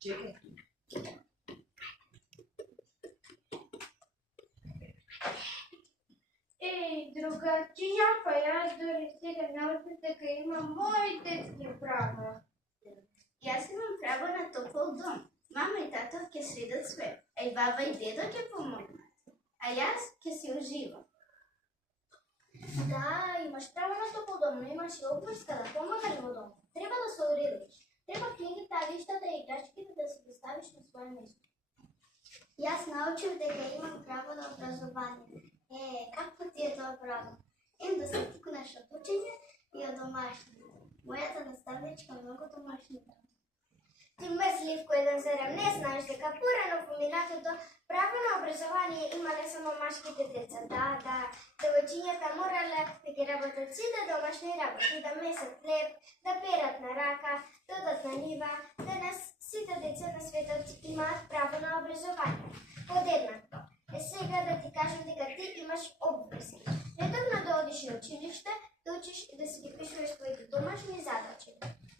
Чекај. Другарчиња, па јас дори сега научив дека имам мои детски права. Јас имам право на топол дом. Мама и тато ќе средат све, а и баба и дедо ќе помогнат. А јас ќе си уживам. Да, имаш право на топол дом, но имаш и обврска да помагаш во дом. Треба да се уредиш. Треба книгите, лиштата и играчките да се поставиш на свое место. Јас научив дека имам право на образование. Какво ти е тоа право? Да се пукнеш од учење и од домашните. Мојата наставничка многу домашни право. Ти мрзливко 1-7, не знаеш дека порано во минатото право на образование има не само машките деца. Да, девојчињата морале да ги работат сите домашни работи, да месат хлеб, да перат на рака, да одат на нива. Денес сите деца на светот имаат право на образование. Подеднакво. Сега да ти кажам дека ти имаш обврски. Редовно да одиш на училиште, да учиш и да си ги пишуваш своите домашни задачи.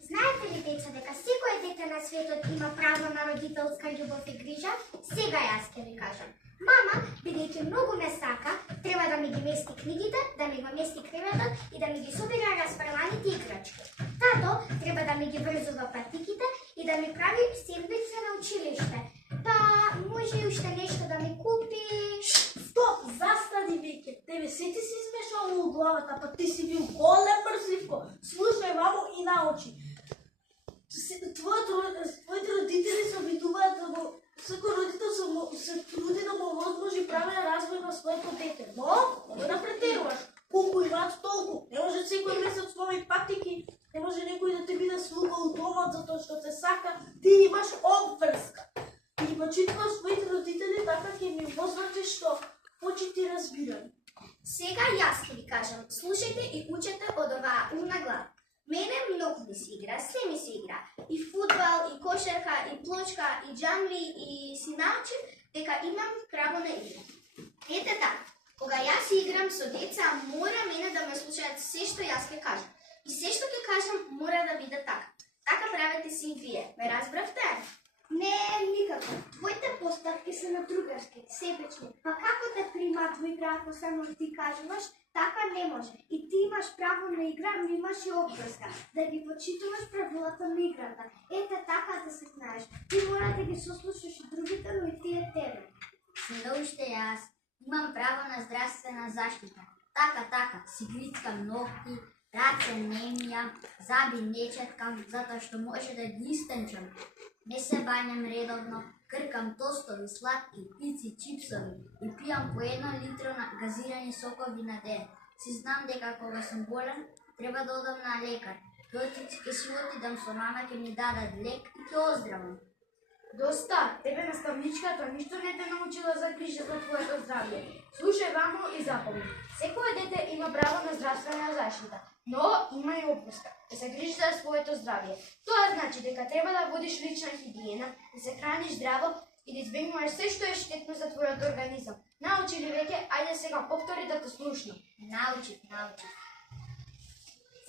Знаете ли, деца, дека секој дете на светот има право на родителска љубов и грижа? Сега јас ќе ви кажам. Мама, бидејќи многу ме сака, треба да ми ги мести книгите, да ми го мести креветот и да ми ги собира расфрланите играчки. Тато треба да ми ги врзува патиките и да ми прави сендвичи на училиште. Па, може и уште нешто да ми купи. Стоп, застани веќе. Тебе се ти си измешало у главата, па ти си бил голем мрзливко. Слушај, мамо, и научи. Твоите родители се обидуваат да го... Секој родител се труди да му возможи правилен развој на своето дете. Но, не да претеруваш. Колку имаат толку. Не може секој месец нови патики. Не може некој да те биде слуга у домот затоа што те сака. Ти имаш обврска. И ги почитуваш своите родители, така ќе ми возначи што почити разбирање. Сега јас ќе ви кажам, слушајте и учете од оваа умна глава. Мене многу ми се игра, се ми се игра. И фудбал, и кошарка, и плочка, и џангли, и си научив дека имам право на игра. Ете така, кога јас играм со деца, мора мене да ме слушаат се што јас ќе кажам. И се што ќе кажам мора да биде така. Така правете си и вие. Ме разбравте? Не, никако. Твоите поставки се надругарски, себечни. Па како те примаат во игра ако само ти кажуваш, така не може. И ти имаш право на игра, но имаш и обврска. Да ги почитуваш правилата на играта. Ете така да се знаеш. Ти мора да ги сослушаш и другите, но и тие тебе. Сега уште јас имам право на здравствена заштита. Така, си грицкам ногти, раце не мијам, заби не четкам, затоа што може да ги истенчам. Не се бањам редовно, кркам тостови, сладки, пици, чипсови и пијам по 1 литро на газирани сокови на ден. Си знам дека кога сум болен, треба да одам на лекар. Ќе си отидам со мама, ќе ми дадат лек и ќе оздравам. Доста, тебе наставничката ништо не те научила за грижа за твоето здравје. Слушај, мамо, и запомни. Секој дете има право на здравствена заштита, но има и обврска да се грижи за своето здравје. Тоа значи дека треба да водиш лична хигиена, да се храниш здраво и да избегнуваш се што е штетно за твојот организам. Научи ли веќе? Ајде сега повтори да те слушнам. Научив.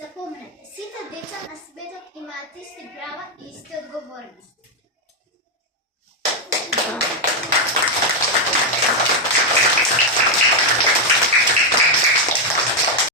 Запомнете, сите деца на светот имаат исти права и исти одговорности.